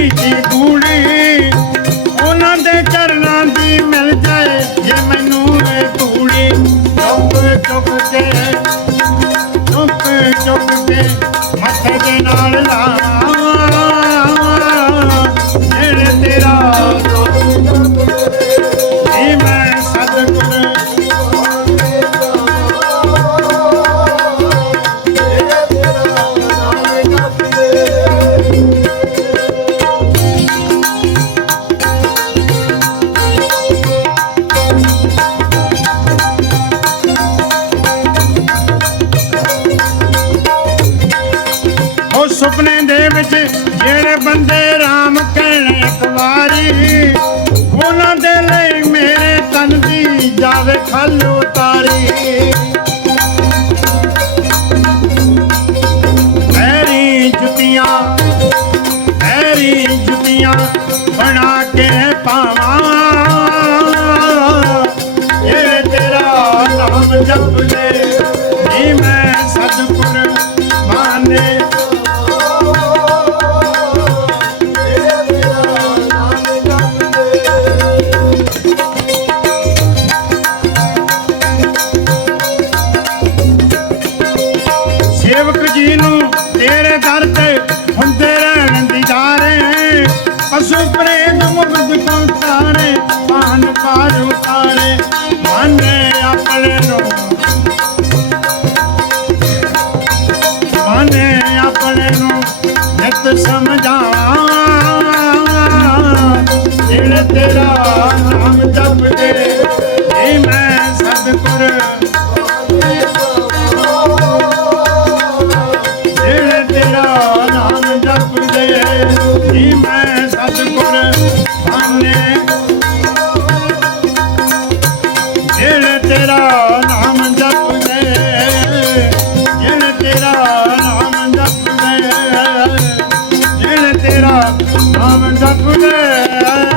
一 ਬੰਦੇ ਰਾਮ ਕਹਿਣ ਇੱਕ ਉਹਨਾਂ ਦੇ ਲਈ ਮੇਰੇ ਤਨ ਦੀ ਜਾਵੇ ਖਲ ਉਤਾਰੀ। ਮੈਰੀ ਜੁੱਤੀਆਂ ਮੈਰੀ ਜੁੱਤੀਆਂ ਬਣਾ ਕੇ ਪਾਵਾਂ। ਇਹ ਤੇਰਾ ਨਾਮ ਜਪ ਸੇਵਕ ਜੀ ਨੂੰ ਤੇਰੇ ਦਰ ਤੇ ਹੁੰਦੇ ਰਹਿਣ ਦੀ ਦਾਰੇ ਪਸ਼ੂ ਪ੍ਰੇਮ ਮੁਕਤ ਕੋ ਪਾਨ ਪਾਰ ਉਤਾਰੇ, ਮਾਨੇ ਆਪਣੇ ਨੂੰ। ਮਾਨੇ ਆਪਣੇ ਨੂੰ ਨਿਤ ਸਮਝਾਵਾਂ। ਜਿਹੜੇ ਤੇਰਾ ਨਾਮ ਜਪਦੇ ਇਹ ਮੈਂ ਸਤਿਗੁਰ। ਜੀ ਮੈਂ ਸਤਗੁਰ ਆਨੇ ਜਿਹੜੇ ਤੇਰਾ ਨਾਮ ਜਪਦੇ, ਜਿਹੜੇ ਤੇਰਾ ਨਾਮ ਜਪਦੇ, ਜਿਹੜੇ ਤੇਰਾ ਨਾਮ ਜਪਦੇ।